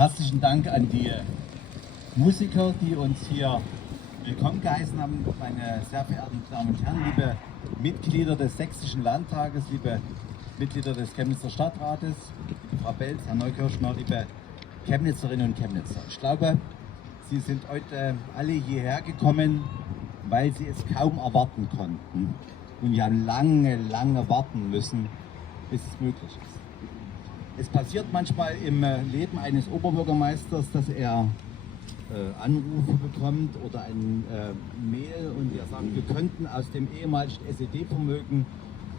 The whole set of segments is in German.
Herzlichen Dank an die Musiker, die uns hier willkommen geheißen haben, meine sehr verehrten Damen und Herren, liebe Mitglieder des Sächsischen Landtages, liebe Mitglieder des Chemnitzer Stadtrates, liebe Frau Belz, Herr Neukirchner, liebe Chemnitzerinnen und Chemnitzer. Ich glaube, Sie sind heute alle hierher gekommen, weil Sie es kaum erwarten konnten. Und wir haben lange warten müssen, bis es möglich ist. Es passiert manchmal im Leben eines Oberbürgermeisters, dass er Anrufe bekommt oder ein Mail und wir sagen, wir könnten aus dem ehemaligen SED-Vermögen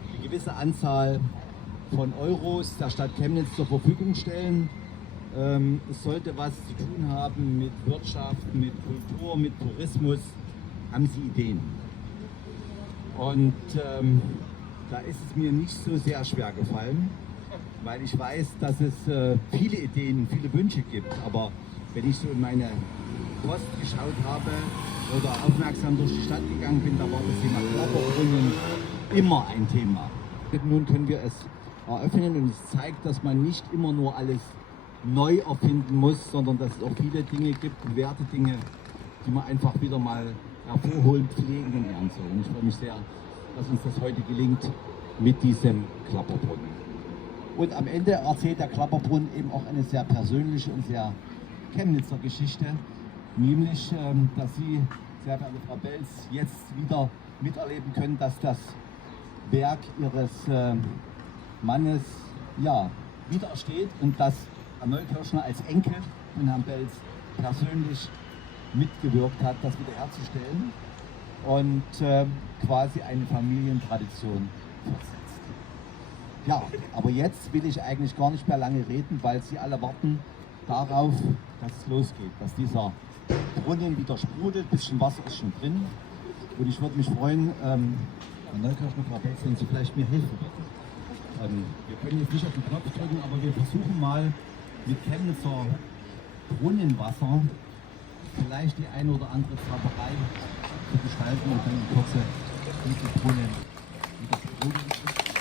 eine gewisse Anzahl von Euros der Stadt Chemnitz zur Verfügung stellen. Es sollte was zu tun haben mit Wirtschaft, mit Kultur, mit Tourismus. Haben Sie Ideen? Und da ist es mir nicht so sehr schwer gefallen, weil ich weiß, dass es viele Ideen, viele Wünsche gibt. Aber wenn ich so in meine Post geschaut habe oder aufmerksam durch die Stadt gegangen bin, da war das Thema Klapperbrunnen immer ein Thema. Nun können wir es eröffnen und es zeigt, dass man nicht immer nur alles neu erfinden muss, sondern dass es auch viele Dinge gibt, bewährte Dinge, die man einfach wieder mal hervorholen, pflegen und ernst soll. Und ich freue mich sehr, dass uns das heute gelingt mit diesem Klapperbrunnen. Und am Ende erzählt der Klapperbrunnen eben auch eine sehr persönliche und sehr Chemnitzer Geschichte, nämlich, dass Sie, sehr verehrte Frau Belz, jetzt wieder miterleben können, dass das Werk Ihres Mannes wieder steht und dass Herr Neukirchner als Enkel von Herrn Belz persönlich mitgewirkt hat, das wiederherzustellen und quasi eine Familientradition fortsetzt. Ja, aber jetzt will ich eigentlich gar nicht mehr lange reden, weil Sie alle warten darauf, dass es losgeht, dass dieser Brunnen wieder sprudelt, ein bisschen Wasser ist schon drin und ich würde mich freuen, Herr Neukirchner, Frau Belz, wenn Sie vielleicht mir helfen würden. Wir können jetzt nicht auf den Knopf drücken, aber wir versuchen mal mit Chemnitzer Brunnenwasser vielleicht die eine oder andere Zauberei zu gestalten und dann in Kürze diese Brunnen wieder sprudeln.